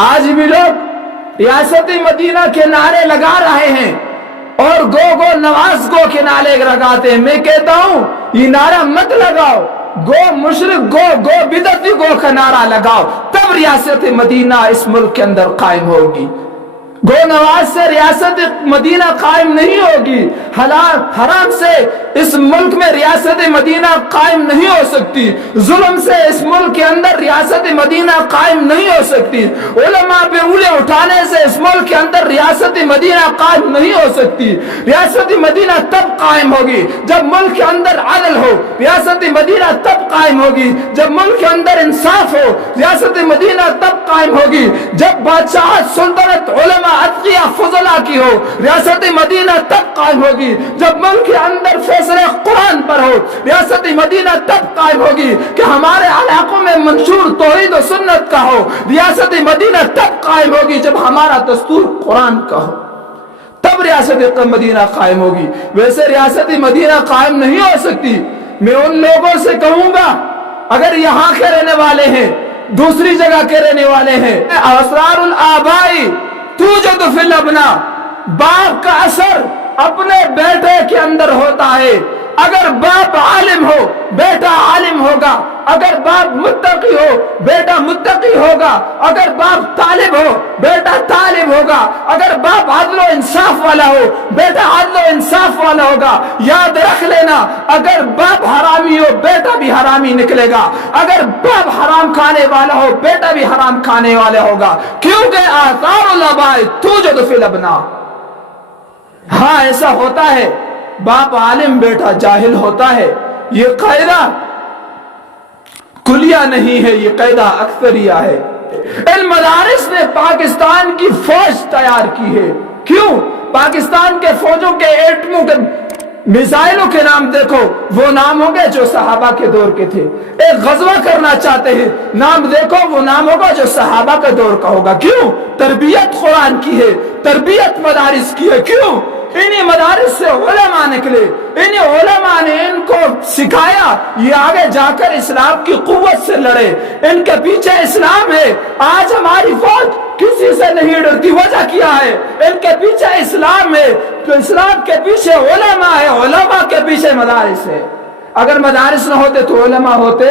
آج بھی لوگ ریاست مدینہ کے نعرے لگا رہے ہیں اور گو نواز گو کے نعرے لگاتے ہیں. میں کہتا ہوں یہ نعرہ مت لگاؤ, گو مشرک گو بدعتی گو کا نعرہ لگاؤ, تب ریاست مدینہ اس ملک کے اندر قائم ہوگی. گو نواز سے ریاست مدینہ قائم نہیں ہوگی, حلال حرام سے اس ملک میں ریاست مدینہ قائم نہیں ہو سکتی, ظلم سے اس ملک کے اندر ریاست مدینہ قائم نہیں ہو سکتی, علماء پہ انگلی اٹھانے سے اس ملک کے اندر ریاست مدینہ قائم نہیں ہو سکتی. ریاست مدینہ تب قائم ہوگی جب ملک کے اندر عدل ہو, ریاست مدینہ تب قائم ہوگی جب ملک کے اندر انصاف ہو, ریاست مدینہ تب قائم ہوگی جب بادشاہت سلطنت علماء اتقیاء فضلاء کی ہو. ریاست مدینہ تب قائم ہوگی جب ملک کے اندر فیصلے قرآن پر ہو. ریاست مدینہ تب قائم ہوگی کہ ہمارے علاقوں میں منشور توحید و سنت کا ہو. ریاست مدینہ تب قائم ہوگی جب ہمارا دستور قرآن کا ہو, تب ریاست مدینہ قائم ہوگی. ویسے ریاست مدینہ قائم نہیں ہو سکتی. میں ان لوگوں سے کہوں گا اگر یہاں کے رہنے والے ہیں, دوسری جگہ کے رہنے والے ہیں, اسرار الآبائی توجد فی الابناء, باپ کا اثر اپنے بیٹے کے اندر ہوتا ہے. اگر باپ عالم ہو بیٹا عالم ہوگا, اگر باپ متقی ہو بیٹا متقی ہوگا, اگر باپ طالب ہو بیٹا طالب ہوگا, اگر باپ عدل و انصاف والا ہو بیٹا عدل و انصاف والا ہوگا. یاد رکھ لینا اگر باپ حرامی ہو بیٹا بھی حرامی نکلے گا, اگر باپ حرام کھانے والا ہو بیٹا بھی حرام کھانے والا ہوگا, کیونکہ آثار الآباء توجد فی الابناء. ہاں ایسا ہوتا ہے, باپ عالم بیٹا جاہل ہوتا ہے. یہ قاعدہ کلیہ نہیں ہے, یہ قاعدہ اکثریہ ہے. ان مدارس نے پاکستان کی فوج تیار کی ہے. کیوں؟ پاکستان کے فوجوں کے ایٹموں کے میزائلوں کے نام دیکھو, وہ نام ہوں گے جو صحابہ کے دور کے تھے. ایک غزوہ کرنا چاہتے ہیں, نام دیکھو وہ نام ہوگا جو صحابہ کے دور کا ہوگا. کیوں؟ تربیت قرآن کی ہے, تربیت مدارس کی ہے. کیوں؟ انہی مدارس سے علماء نکلے, انہی علماء نے ان کو سکھایا, یہ آگے جا کر اسلام کی قوت سے لڑے. ان کے پیچھے اسلام ہے. آج ہماری فوج کسی سے نہیں ڈرتی. وجہ کیا ہے؟ ان کے پیچھے اسلام ہے. تو اسلام کے پیچھے علماء ہے, علماء کے پیچھے مدارس ہے. اگر مدارس نہ ہوتے تو علماء ہوتے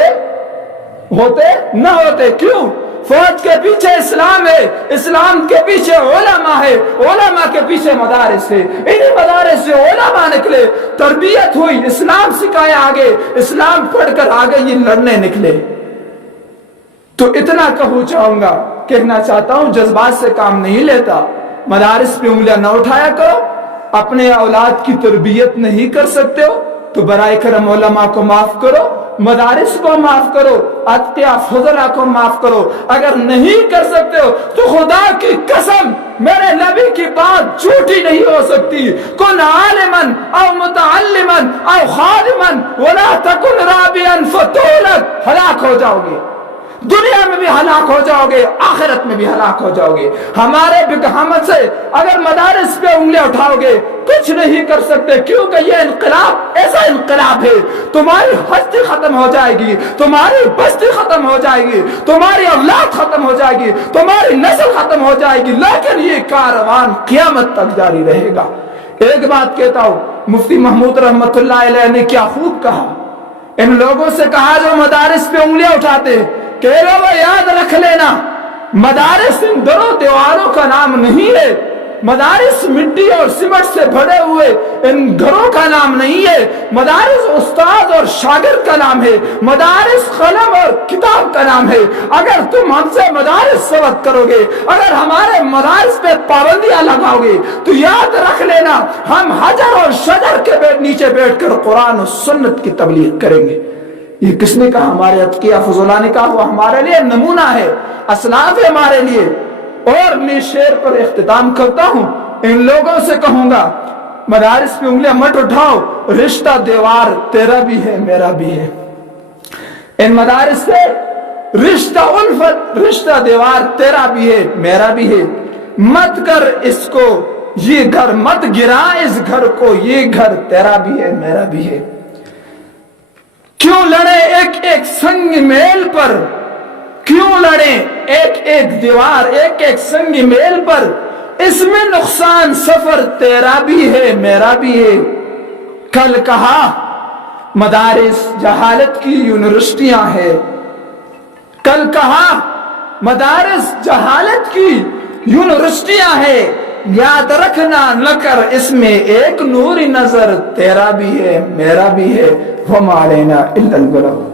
نہ ہوتے. کیوں؟ فوج کے پیچھے اسلام ہے, اسلام کے پیچھے علماء ہے, علماء کے پیچھے مدارس ہے. انہی مدارس سے علماء نکلے, تربیت ہوئی, اسلام سکھایا, آگے اسلام پڑھ کر آگے یہ لڑنے نکلے. تو اتنا کہنا چاہتا ہوں, جذبات سے کام نہیں لیتا. مدارس پہ انگلیاں نہ اٹھایا کرو. اپنے اولاد کی تربیت نہیں کر سکتے ہو تو برائے کرم علماء کو معاف کرو, مدارس کو معاف کرو, اتقیاء فضلاء کو معاف کرو. اگر نہیں کر سکتے ہو تو خدا کی قسم میرے نبی کی بات جھوٹی نہیں ہو سکتی. کن عالما او متعلما او خادما ولا تکن رابعا فتولد. ہلاک ہو جاؤ گے, دنیا میں بھی ہلاک ہو جاؤ گے, آخرت میں بھی ہلاک ہو جاؤ گے. ہمارے بغاوت سے اگر مدارس پہ انگلیاں اٹھاؤ گے کچھ نہیں کر سکتے, کیونکہ یہ انقلاب ایسا انقلاب ہے تمہاری ہستی ختم ہو جائے گی, تمہاری بستی ختم ہو جائے گی, تمہاری اولاد ختم ہو جائے گی, تمہاری نسل ختم ہو جائے گی, لیکن یہ کاروان قیامت تک جاری رہے گا. ایک بات کہتا ہوں, مفتی محمود رحمت اللہ علیہ نے کیا خوب کہا. ان لوگوں سے کہا جو مدارس پہ انگلیاں اٹھاتے ہیں, کہ وہ یاد رکھ لینا مدارس ان دروں دیواروں کا نام نہیں ہے, مدارس مٹی اور سمٹ سے بھرے ہوئے ان گھروں کا نام نہیں ہے, مدارس استاد اور شاگرد کا نام ہے, مدارس قلم اور کتاب کا نام ہے. اگر تم ہم سے مدارس سبق کرو گے, اگر ہمارے مدارس پہ پابندیاں لگاؤ گے تو یاد رکھ لینا ہم حجر اور شجر کے نیچے بیٹھ کر قرآن و سنت کی تبلیغ کریں گے. یہ کس نے کہا؟ ہمارے اتقیاء فضلاء نے کہا. وہ ہمارے لیے نمونہ ہے, اسلاف ہے ہمارے لیے. اور میں شعر پر اختتام کرتا ہوں, ان لوگوں سے کہوں گا مدارس پہ انگلیاں مت اٹھاؤ, رشتہ دیوار تیرا بھی ہے میرا بھی ہے. ان مدارس سے رشتہ الفت, رشتہ دیوار تیرا بھی ہے میرا بھی ہے. مت کر اس کو یہ گھر, مت گرا اس گھر کو, یہ گھر تیرا بھی ہے میرا بھی ہے. کیوں لڑے ایک ایک سنگ میل پر, کیوں لڑے ایک ایک دیوار، ایک ایک سنگ میل پر، اس میں نقصان سفر تیرا بھی ہے میرا بھی ہے۔ کل کہا مدارس جہالت کی یونیورسٹیاں ہیں، کل کہا مدارس جہالت کی یونیورسٹیاں ہیں، یاد رکھنا نہ کر اس میں ایک نوری نظر تیرا بھی ہے میرا بھی ہے، وما علینا الا البلاغ۔